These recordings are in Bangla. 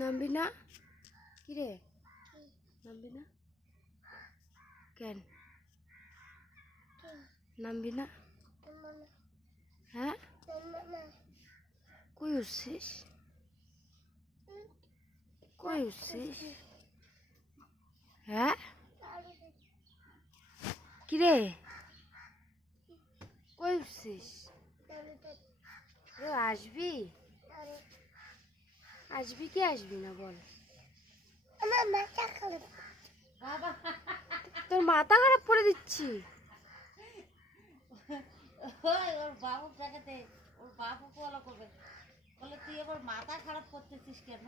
নামবি না? কি রে, নামবি না কেন? নামবি না? হ্যাঁ, কই উঠছিস? কই উঠছিস? হ্যাঁ, কি রে, কই উঠছিস? আসবি? আসবি কি আসবি না বল? তোর মাথা খারাপ করে দিচ্ছি। ওর বাবু প্যাকেটে ওর বাবু ফলো করবে, বলে তুই এবার মাথা খারাপ করতেছিস কেন?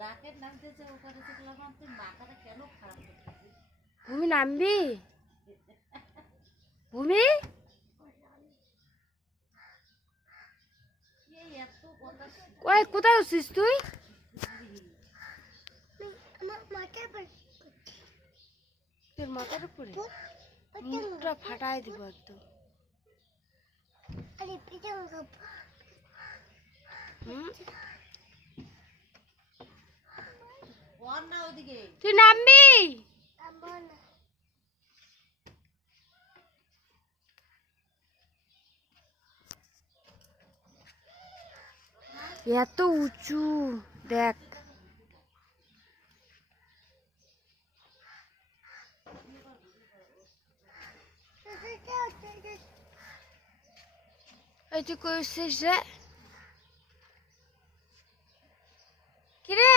ডাকের নামতেছে ওখানে বললাম তুই মাথাটা কেন খারাপ করতেছিস? ভূমি নামবি? ভূমি ওই কোথায় উঠছিস তুই? তোর মাথার উপরে মুখটা ফাটাই দিব একদম। তুই নামবি? এত উঁচু দেখ। এই তুই কই উঠছিস রে? কিরে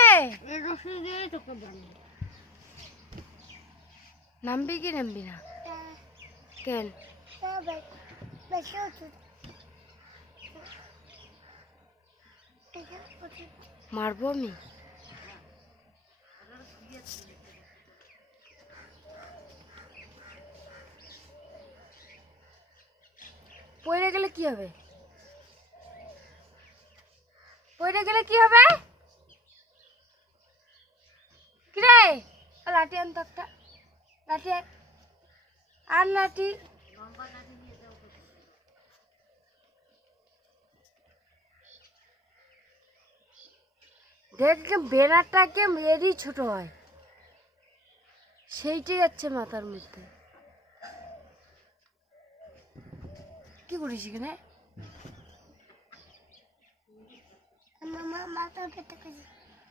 নামবি কি নামবি না কেন? মারবো আমি? পড়ে গেলে কি হবে? পড়ে গেলে কি হবে? কিরে লাঠি আন তো একটা, লাঠি আর লাঠি। দেখ বেড়াটাকে মেয়েরই ছোট হয়, সেইটাই যাচ্ছে মাথার মধ্যে। কি করিস এখানে?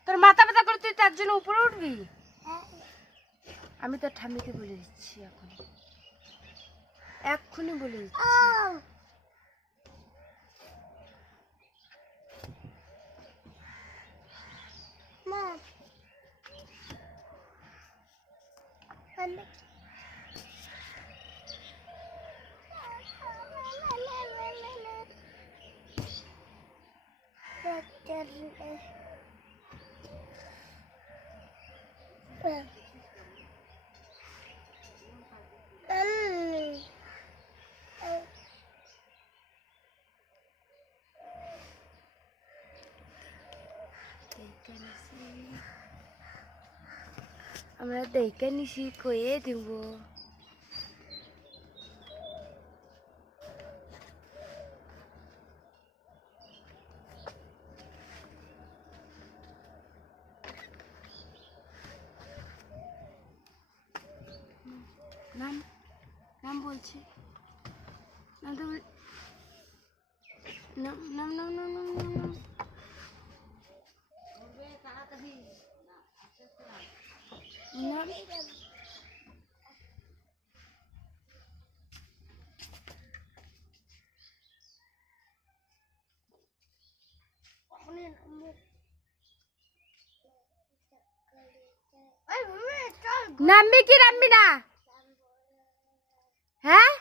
তোর মাথা ব্যথা করে তুই তার জন্য উপরে উঠবি? আমি তোর ঠাম্মিকে বলে দিচ্ছি, এক্ষুনি বলে দিচ্ছি। আমরা দেখে নিছি, কয়ে দিব। নাম নাম বলছি, নাম তো নাম নাম নাম নাম নাম নাম নাম। নামবি কি নামবি না? হ্যাঁ